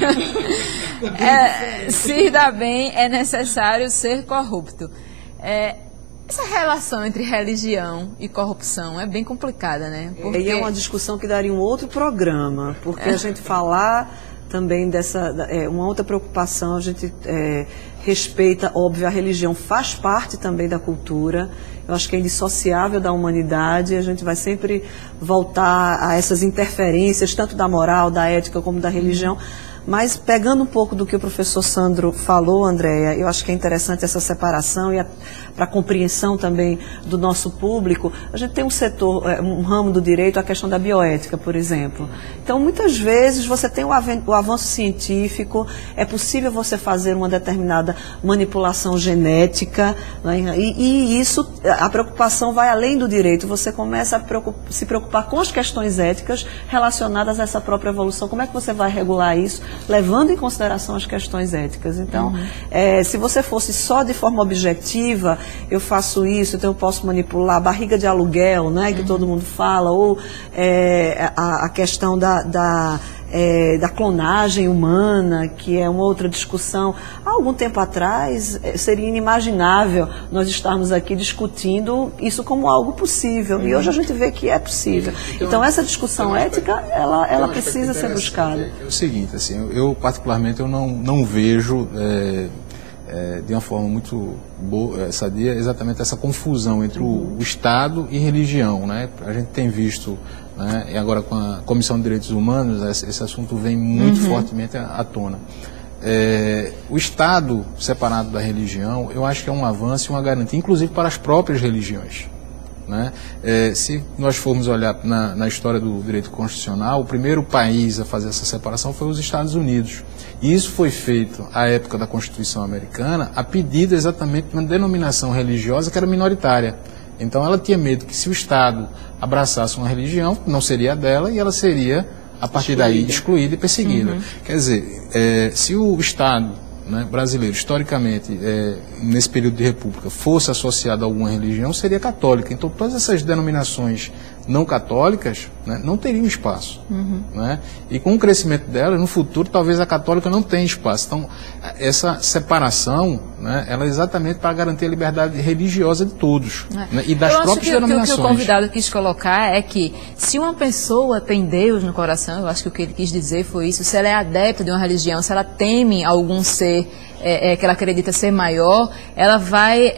se dar bem é necessário ser corrupto. Essa relação entre religião e corrupção é bem complicada, né? Porque... E é uma discussão que daria um outro programa, porque a gente falar também dessa... uma outra preocupação, a gente respeita, óbvio, a religião faz parte também da cultura, eu acho que é indissociável da humanidade, a gente vai sempre voltar a essas interferências, tanto da moral, da ética, como da religião. Mas pegando um pouco do que o professor Sandro falou, Andréia, eu acho que é interessante essa separação e para a compreensão também do nosso público, a gente tem um setor, um ramo do direito, a questão da bioética, por exemplo. Então, muitas vezes, você tem o avanço científico, é possível você fazer uma determinada manipulação genética, né? E isso, a preocupação vai além do direito, você começa a se preocupar com as questões éticas relacionadas a essa própria evolução. Como é que você vai regular isso, levando em consideração as questões éticas? Então, se você fosse só de forma objetiva, eu faço isso, então eu posso manipular a barriga de aluguel, né, que todo mundo fala, ou a questão da clonagem humana, que é uma outra discussão. Há algum tempo atrás, seria inimaginável nós estarmos aqui discutindo isso como algo possível. E hoje a gente vê que é possível. Então essa discussão ética, ela precisa ser buscada. É o seguinte, assim, eu particularmente eu não vejo... de uma forma muito boa, sadia, exatamente essa confusão entre o Estado e religião, né? A gente tem visto, né, e agora com a Comissão de Direitos Humanos, esse assunto vem muito fortemente à tona. O Estado separado da religião, eu acho que é um avanço e uma garantia, inclusive para as próprias religiões. Né? Se nós formos olhar na história do direito constitucional, o primeiro país a fazer essa separação foi os Estados Unidos. E isso foi feito, à época da Constituição americana, a pedido exatamente de uma denominação religiosa que era minoritária. Então ela tinha medo que se o Estado abraçasse uma religião, não seria dela e ela seria, a partir daí, excluída e perseguida. Quer dizer, se o Estado, né, brasileiro, historicamente, nesse período de república, fosse associado a alguma religião, seria católica. Então, todas essas denominações não católicas, né, não teriam espaço. Né? E com o crescimento delas, no futuro, talvez a católica não tenha espaço. Então, essa separação, né, ela é exatamente para garantir a liberdade religiosa de todos. Né, e das próprias denominações. O que o convidado quis colocar é que, se uma pessoa tem Deus no coração, eu acho que o que ele quis dizer foi isso, se ela é adepta de uma religião, se ela teme algum ser que ela acredita ser maior, ela vai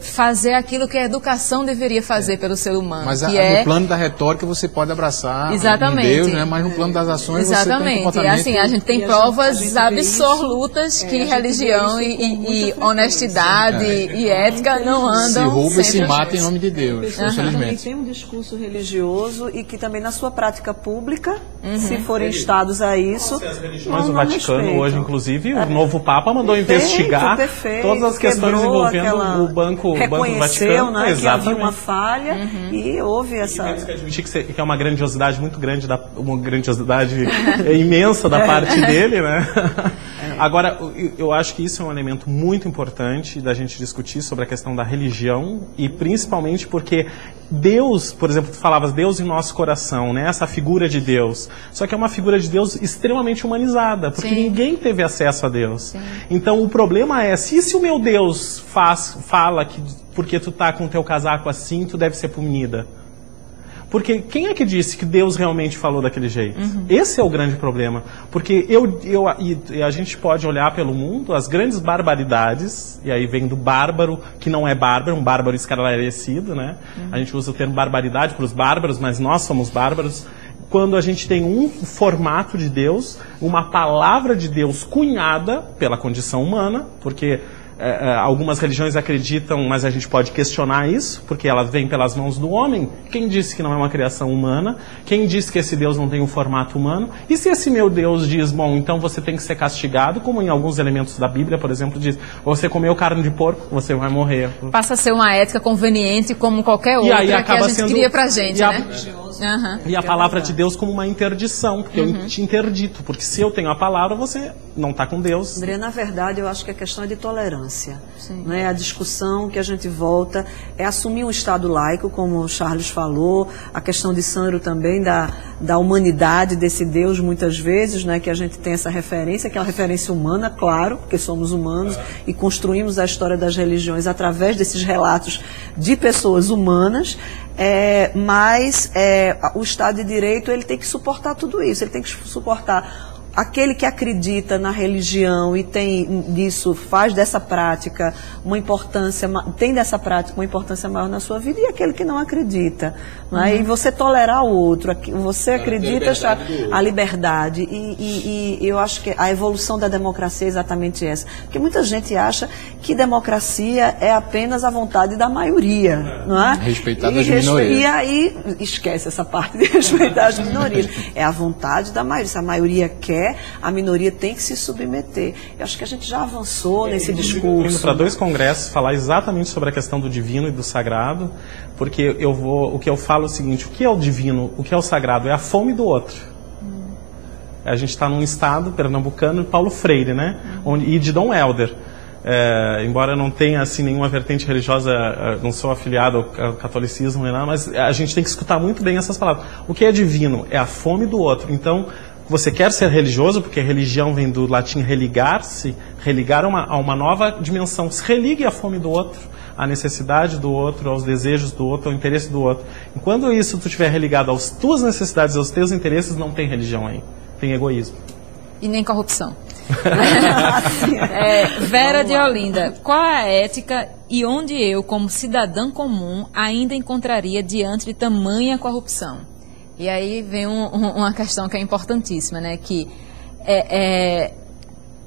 fazer aquilo que a educação deveria fazer pelo ser humano. Mas no plano da retórica você pode abraçar exatamente. Um Deus, né? Mas no plano das ações exatamente. Você tem um comportamento... Assim, a gente tem provas absolutas que religião e honestidade e ética não andam. Se rouba e se mata em nome de Deus, infelizmente. Também tem um discurso religioso e que também na sua prática pública, se forem estados a isso... Mas o Vaticano hoje, inclusive, o novo Papa mandou investigar todas as questões envolvendo o banco do Vaticano. Né, que havia uma falha e houve essa... E que admitir que é uma grandiosidade muito grande, uma grandiosidade imensa da parte dele, né? Agora, eu acho que isso é um elemento muito importante da gente discutir sobre a questão da religião e principalmente porque Deus, por exemplo, tu falavas Deus em nosso coração, né? Essa figura de Deus. Só que é uma figura de Deus extremamente humanizada, porque ninguém teve acesso a Deus. Então, o problema é, se o meu Deus fala que porque tu tá com o teu casaco assim, tu deve ser punida. Porque quem é que disse que Deus realmente falou daquele jeito? Esse é o grande problema. Porque a gente pode olhar pelo mundo as grandes barbaridades, e aí vem do bárbaro, que não é bárbaro, um bárbaro esclarecido, né? A gente usa o termo barbaridade para os bárbaros, mas nós somos bárbaros. Quando a gente tem um formato de Deus, uma palavra de Deus cunhada pela condição humana, porque algumas religiões acreditam, mas a gente pode questionar isso, porque ela vem pelas mãos do homem. Quem disse que não é uma criação humana? Quem disse que esse Deus não tem um formato humano? E se esse meu Deus diz, bom, então você tem que ser castigado, como em alguns elementos da Bíblia, por exemplo, diz, você comeu carne de porco, você vai morrer. Passa a ser uma ética conveniente como qualquer outra que a gente cria pra gente, né? E a palavra de Deus como uma interdição, porque eu te interdito, porque se eu tenho a palavra, você não está com Deus. André, na verdade, eu acho que a questão é de tolerância. Né? A discussão que a gente volta é assumir um Estado laico, como o Charles falou, a questão de Sandro também, da humanidade desse Deus, muitas vezes, né? Que a gente tem essa referência, que é uma referência humana, claro, porque somos humanos e construímos a história das religiões através desses relatos de pessoas humanas. Mas o Estado de Direito ele tem que suportar tudo isso, ele tem que suportar aquele que acredita na religião e faz dessa prática uma importância, tem dessa prática uma importância maior na sua vida, e aquele que não acredita. Né? E você tolerar o outro, você acredita a liberdade. E eu acho que a evolução da democracia é exatamente essa. Porque muita gente acha que democracia é apenas a vontade da maioria. Não é? Respeitar as minorias. E aí esquece essa parte de respeitar as minorias. É a vontade da maioria. Se a maioria quer, a minoria tem que se submeter. Eu acho que a gente já avançou nesse discurso. Indo para 2 congressos falar exatamente sobre a questão do divino e do sagrado, porque o que eu falo é o seguinte: o que é o divino, o que é o sagrado? É a fome do outro. A gente está num estado pernambucano de Paulo Freire, né? E de Dom Helder. Embora eu não tenha assim, nenhuma vertente religiosa, não sou afiliado ao catolicismo, mas a gente tem que escutar muito bem essas palavras. O que é divino? É a fome do outro. Então, você quer ser religioso, porque religião vem do latim religar-se, religar a uma nova dimensão. Se religue à fome do outro, à necessidade do outro, aos desejos do outro, ao interesse do outro. Enquanto isso tu estiver religado às tuas necessidades, aos teus interesses, não tem religião aí. Tem egoísmo. E nem corrupção. Vera de Olinda, qual a ética e onde eu, como cidadã comum, ainda encontraria diante de tamanha corrupção? E aí vem uma questão que é importantíssima, né? Que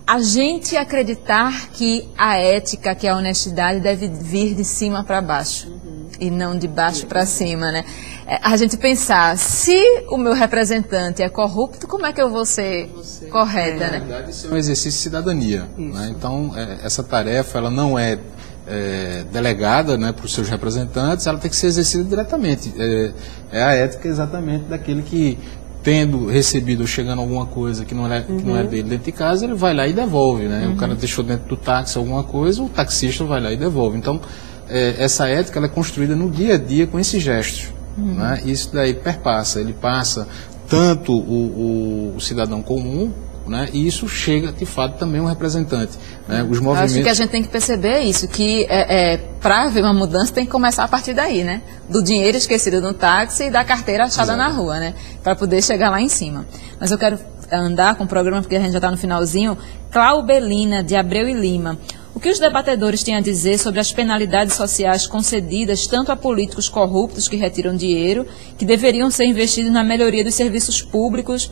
a gente acreditar que a ética, que a honestidade deve vir de cima para baixo e não de baixo para cima, né? A gente pensar, se o meu representante é corrupto, como é que eu vou ser correta, né? Na verdade, isso é um exercício de cidadania. Né? Então, essa tarefa ela não é delegada, né, para os seus representantes, ela tem que ser exercida diretamente. É a ética exatamente daquele que, tendo recebido ou chegando alguma coisa que não é dele dentro de casa, ele vai lá e devolve. Né? O cara deixou dentro do táxi alguma coisa, o taxista vai lá e devolve. Então, essa ética ela é construída no dia a dia com esses gestos. Né? Isso daí perpassa, ele passa tanto o cidadão comum, né? E isso chega, de fato, também um representante. Né? Os movimentos... Acho que a gente tem que perceber isso, que para haver uma mudança tem que começar a partir daí, né? Do dinheiro esquecido no táxi e da carteira achada na rua, né? Para poder chegar lá em cima. Mas eu quero andar com o programa, porque a gente já está no finalzinho. Claubelina, de Abreu e Lima. O que os debatedores têm a dizer sobre as penalidades sociais concedidas tanto a políticos corruptos que retiram dinheiro, que deveriam ser investidos na melhoria dos serviços públicos,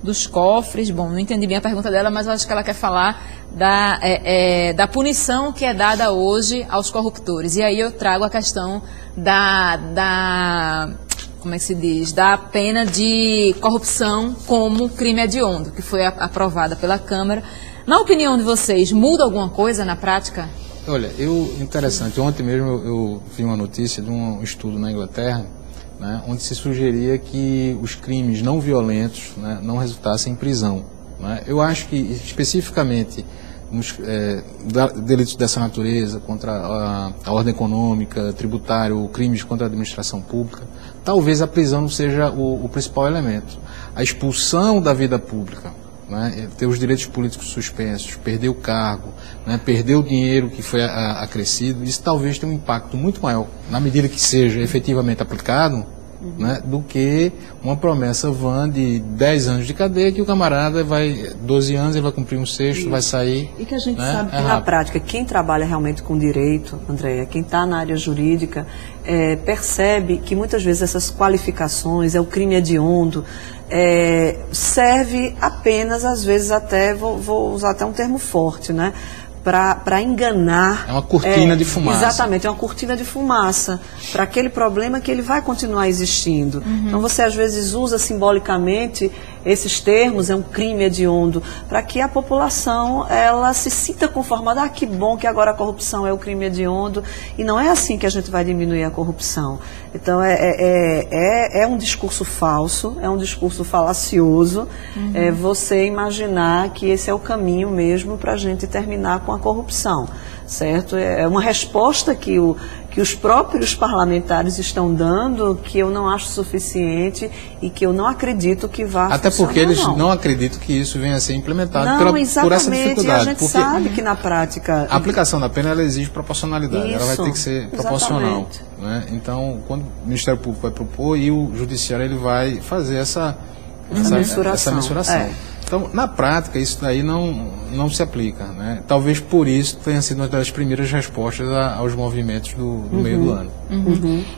dos cofres? Bom, não entendi bem a pergunta dela, mas eu acho que ela quer falar da punição que é dada hoje aos corruptores. E aí eu trago a questão como é que se diz? Da pena de corrupção como crime hediondo, que foi aprovada pela Câmara. Na opinião de vocês, muda alguma coisa na prática? Olha, interessante, ontem mesmo eu vi uma notícia de um estudo na Inglaterra, né, onde se sugeria que os crimes não violentos, né, não resultassem em prisão. Né? Eu acho que, especificamente, nos delitos dessa natureza, contra a ordem econômica, tributário, crimes contra a administração pública, talvez a prisão não seja o principal elemento. A expulsão da vida pública, né, ter os direitos políticos suspensos, perder o cargo, né, perder o dinheiro que foi acrescido, isso talvez tenha um impacto muito maior, na medida que seja efetivamente aplicado, né, do que uma promessa vã de 10 anos de cadeia, que o camarada vai, 12 anos, ele vai cumprir um sexto, vai sair. E que a gente sabe que na prática, quem trabalha realmente com direito, Andréia, quem está na área jurídica, percebe que muitas vezes essas qualificações, o crime hediondo, serve apenas, às vezes até, vou usar até um termo forte, né, para enganar. É uma cortina de fumaça. Exatamente, é uma cortina de fumaça para aquele problema que ele vai continuar existindo. Então você às vezes usa simbolicamente esses termos, é um crime hediondo, para que a população ela se sinta conformada. Ah, que bom que agora a corrupção é o crime hediondo. E não é assim que a gente vai diminuir a corrupção. Então é um discurso falso, é um discurso falacioso, você imaginar que esse é o caminho mesmo para a gente terminar com a corrupção, certo? É uma resposta que os próprios parlamentares estão dando, que eu não acho suficiente e que eu não acredito que vá Até funcionar, porque eles não acreditam que isso venha a ser implementado por essa dificuldade. E a gente sabe que na prática... A aplicação da pena ela exige proporcionalidade, ela vai ter que ser proporcional. Exatamente. Né? Então, quando o Ministério Público vai propor e o Judiciário ele vai fazer essa mensuração. Então, na prática, isso daí não se aplica. Né? Talvez por isso tenha sido uma das primeiras respostas aos movimentos do meio do ano.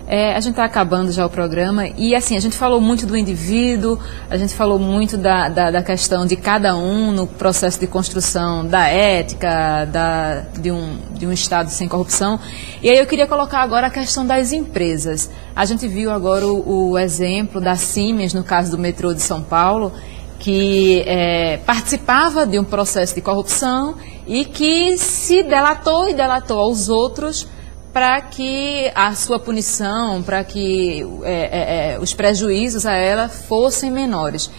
A gente está acabando já o programa e, assim, a gente falou muito do indivíduo, a gente falou muito da questão de cada um no processo de construção da ética, de um Estado sem corrupção. E aí eu queria colocar agora a questão das empresas. A gente viu agora o exemplo da Siemens, no caso do metrô de São Paulo, que participava de um processo de corrupção e que se delatou e delatou aos outros para que a sua punição, para que os prejuízos a ela fossem menores.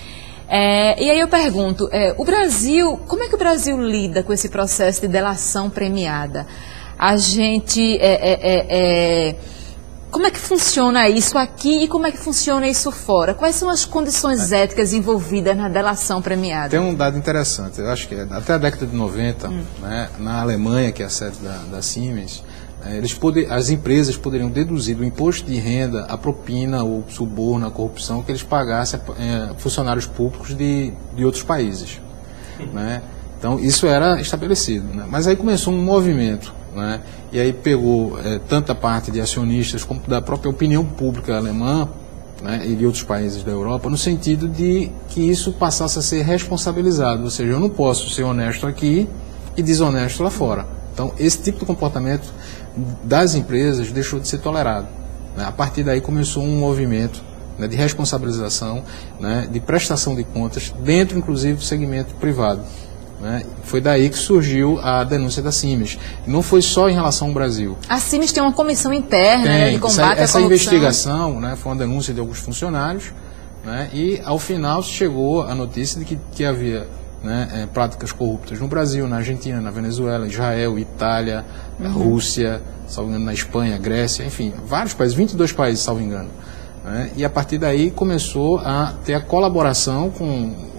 E aí eu pergunto, o Brasil, como é que o Brasil lida com esse processo de delação premiada? A gente... Como é que funciona isso aqui e como é que funciona isso fora? Quais são as condições éticas envolvidas na delação premiada? Tem um dado interessante. Eu acho que até a década de 90, né, na Alemanha, que é a sede da Siemens, as empresas poderiam deduzir do imposto de renda a propina, o suborno, a corrupção que eles pagassem a funcionários públicos de outros países. Né? Então, isso era estabelecido. Né? Mas aí começou um movimento. Né? E aí pegou tanto a parte de acionistas como da própria opinião pública alemã, né, e de outros países da Europa, no sentido de que isso passasse a ser responsabilizado. Ou seja, eu não posso ser honesto aqui e desonesto lá fora. Então, esse tipo de comportamento das empresas deixou de ser tolerado. Né? A partir daí começou um movimento, né, de responsabilização, né, de prestação de contas, dentro inclusive do segmento privado. Né? Foi daí que surgiu a denúncia da Siemens. Não foi só em relação ao Brasil. A Siemens tem uma comissão interna de combate à corrupção. Essa investigação, né, foi uma denúncia de alguns funcionários, né, e ao final chegou a notícia de que havia, né, práticas corruptas no Brasil, na Argentina, na Venezuela, Israel, Itália, Rússia, salvo engano, na Espanha, Grécia, enfim, vários países, 22 países, salvo engano. Né? E a partir daí começou a ter a colaboração com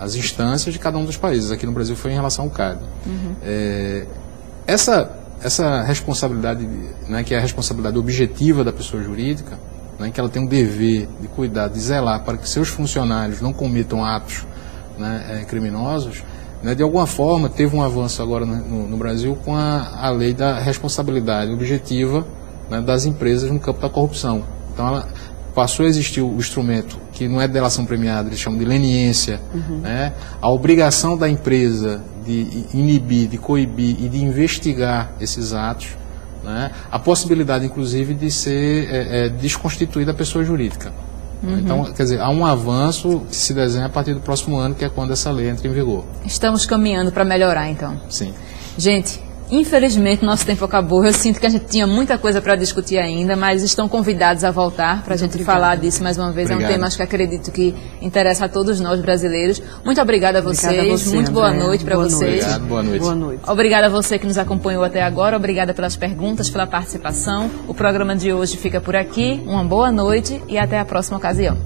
as instâncias de cada um dos países. Aqui no Brasil foi em relação ao CAD. Essa responsabilidade, né, que é a responsabilidade objetiva da pessoa jurídica, né, que ela tem um dever de cuidar, de zelar para que seus funcionários não cometam atos, né, criminosos, né, de alguma forma teve um avanço agora no Brasil com a lei da responsabilidade objetiva, né, das empresas no campo da corrupção. Então ela passou a existir o instrumento que não é delação premiada, eles chamam de leniência, né? A obrigação da empresa de inibir, de coibir e de investigar esses atos, né? A possibilidade, inclusive, de ser desconstituída a pessoa jurídica. Então, quer dizer, há um avanço que se desenha a partir do próximo ano, que é quando essa lei entra em vigor. Estamos caminhando para melhorar, então. Sim. Gente, infelizmente, nosso tempo acabou. Eu sinto que a gente tinha muita coisa para discutir ainda, mas estão convidados a voltar para a gente falar disso mais uma vez. Obrigado. É um tema que acredito que interessa a todos nós brasileiros. Muito obrigada a vocês. Muito boa noite para vocês. Obrigado, boa noite. Boa noite. Obrigada a você que nos acompanhou até agora. Obrigada pelas perguntas, pela participação. O programa de hoje fica por aqui. Uma boa noite e até a próxima ocasião.